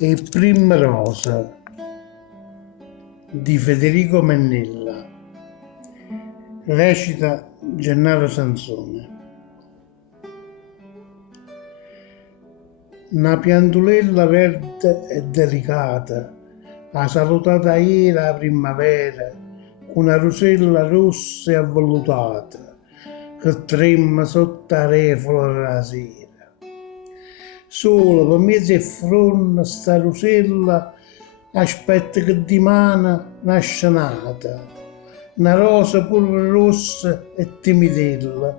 e Prima Rosa di Federico Mennella. Recita Gennaro Sansone. Una piantulella verde e delicata ha salutata ieri la primavera con una rosella rossa e avvellutata che trema sotto la refola della sera. Solo per mezzo e fronte sta rosella aspetta che dimane nasce nata, una rosa pure rossa e timidella,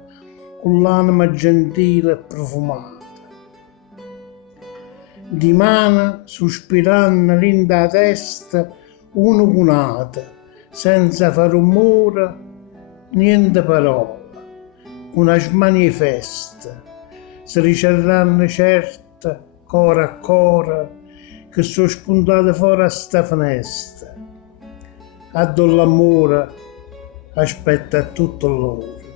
con l'anima gentile e profumata. Dimane, sospirando l'inda testa, uno cunata, senza fare rumore, niente parola, una smanie festa, si ricerranno certe, cora a cora, che sono spuntate fuori a sta finestra. A l'amore aspetta tutto loro.